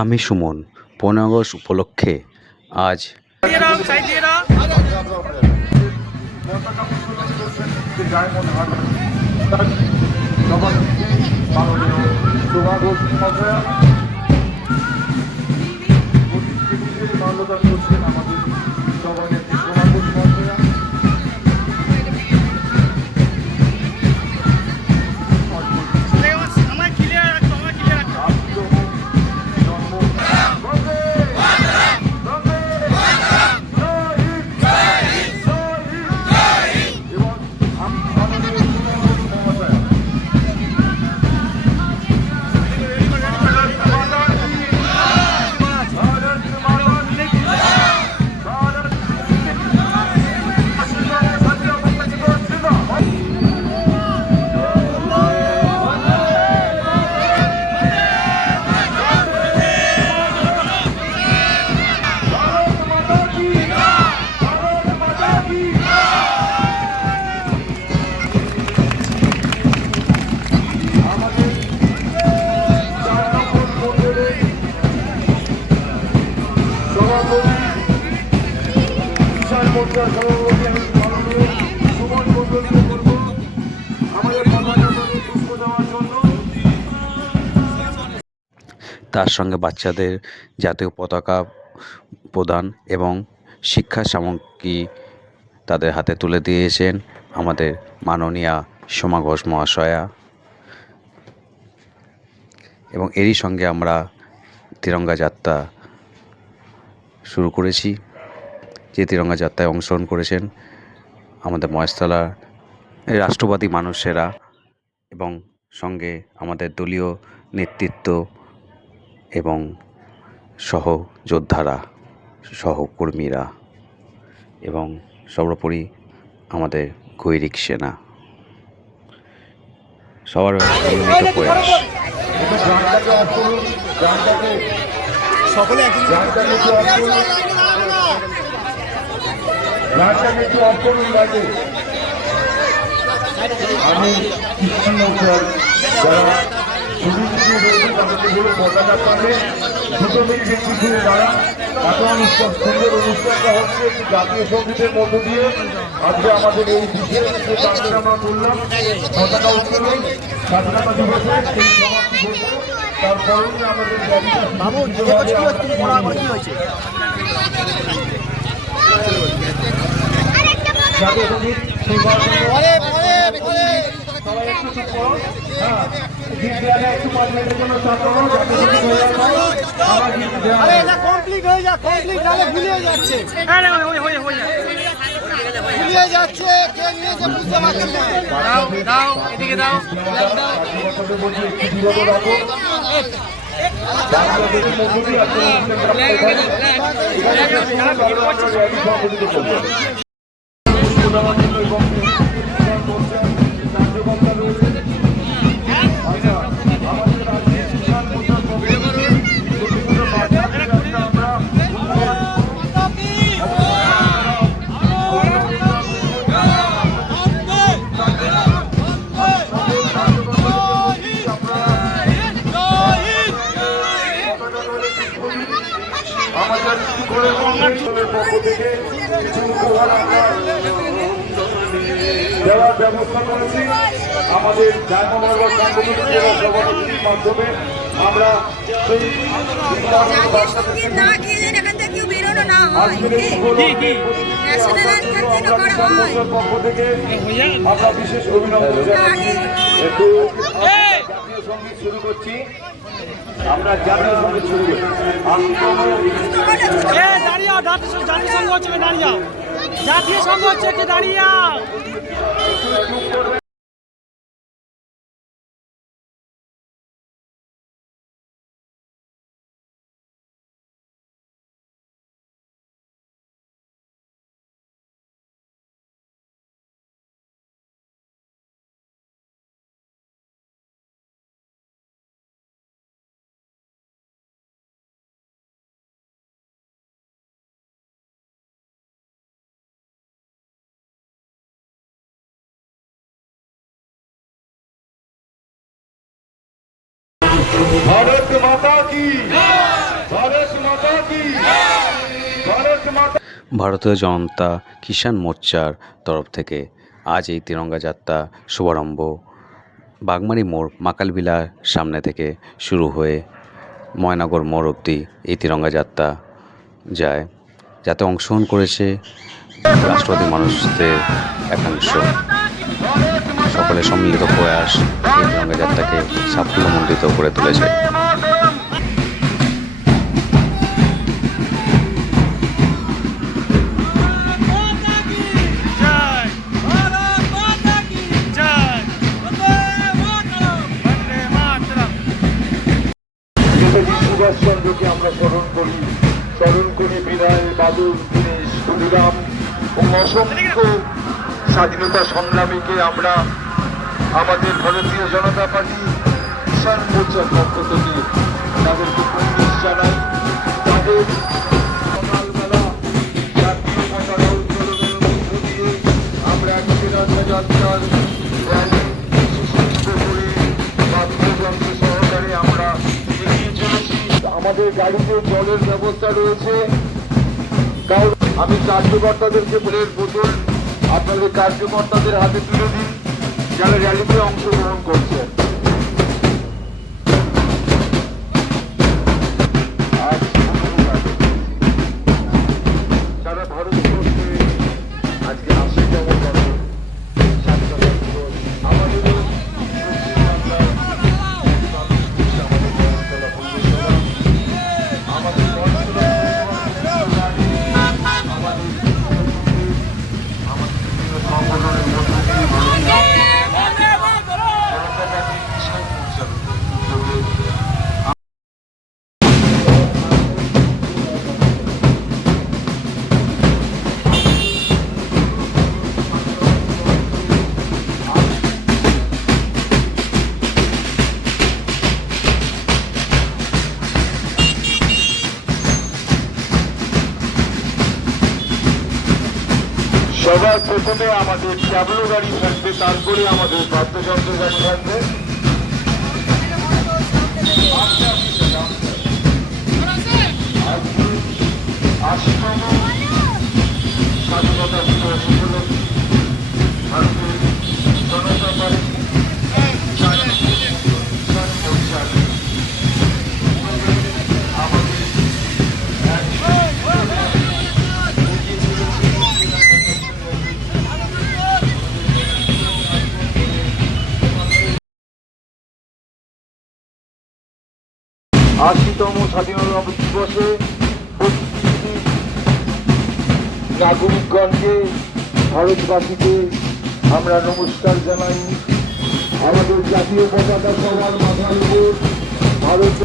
আমি সুমন 15 আগস্ট উপলক্ষে আজ তার সঙ্গে বাচ্চাদের জাতীয় পতাকা প্রদান এবং শিক্ষা সামগ্রী তাদের হাতে তুলে দিয়েছেন আমাদের মাননীয়া সোমা ঘোষ মহাশয়া। এবং এরই সঙ্গে আমরা তিরঙ্গা যাত্রা শুরু করেছি, যে তিরঙ্গা যাত্রায় অংশগ্রহণ করেছেন আমাদের মহেশতলার রাষ্ট্রবাদী মানুষেরা এবং সঙ্গে আমাদের দলীয় নেতৃত্ব এবং সহযোদ্ধারা, সহকর্মীরা এবং সর্বোপরি আমাদের গৈরিক সেনা, সবার নিয়মিত প্রয়াস। আমি পতাকা পাবে দুটো মিনিট একটু দ্বারা এখন সুন্দর অনুষ্ঠানটা হচ্ছে একটি জাতীয় সঙ্গীতের মধ্য দিয়ে আজকে আমাদের এই বিশেষ যে কাজটা আমরা করলাম পতাকা উত্তোলন স্বাধীনতা দিবসে সেই সমাপ্তি ঘটবে। তারপরেই আমাদের জাতীয় সঙ্গীত একটু 5 মিনিটের জন্য দেওয়ার ব্যবস্থা করেছি। আমাদের জায়গার সভাপতির মাধ্যমে আমরা সেই পক্ষ থেকে আমরা বিশেষ অভিনন্দন জানাচ্ছি। জাতীয় সঙ্গীত শুরু করছি, আমরা জাতীয় সঙ্গীত শুরু করছি। জাতীয় সংঘ হচ্ছে দাঁড়িয়ে জাতীয় সংঘ হচ্ছে দাঁড়িয়ে भारत माता की মাতা। ভারতীয় জনতা কিষাণ মোর্চার তরফ থেকে আজ এই তিরঙ্গা যাত্রা শুভারম্ভ বাগমারি মোড় মাকালবিলার সামনে থেকে শুরু হয়ে ময়নাগর মোড় অবধি এই তিরঙ্গা যাত্রা যায়, যাতে অংশগ্রহণ করেছে রাষ্ট্রবাদী মানুষদের একাংশ। সকলের সম্মিলিত প্রয়াস এই তিরঙ্গা যাত্রাকে সাফল্যমণ্ডিত করে তুলেছে। নেতাজি সুভাষচন্দ্রকে আমরা স্মরণ করি বিনয় বাদল দীনেশ ক্ষুদিরাম এবং অসংখ্য স্বাধীনতা সংগ্রামীকে আমরা আমাদের ভারতীয় জনতা পার্টি কিষাণ মোর্চার পক্ষ থেকে তাদেরকে প্রণাম জানাই। তাদের সকালবেলা জাতীয় পতাকা উত্তোলনের মধ্য দিয়ে আমরা এক তিরঙ্গা যাত্রার র্যালি সুসজ্জিত করে বাদ্যযন্ত্র সহকারে আমরা এগিয়ে চলেছি। আমাদের গাড়িতে জলের ব্যবস্থা রয়েছে। কারণ আমি কার্যকর্তাদেরকে ফুলের বোতল আপনাদের কার্যকর্তাদের হাতে তুলে দিন যারা র্যালিতে অংশগ্রহণ করছে। আজ সারা ভারতবর্ষে আজকে ৮০তম বছর স্বাধীনতা দিবস। আমাদেরও সবার প্রথমে আমাদের ট্যাবলো গাড়ি থাকবে, তারপরে আমাদের বাদ্যযন্ত্র গাড়ি থাকবে। আজকে ৮০তম স্বাধীনতা দিবস উপলক্ষে ভারতের জনতা পার্টি কিষাণ মোর্চার আমাদের আশিতম স্বাধীনতা দিবসে প্রতিটি নাগরিকগণকে ভারতবাসীকে আমরা নমস্কার জানাই। আমাদের জাতীয় পতাকা সবার মাথার উপর ভারত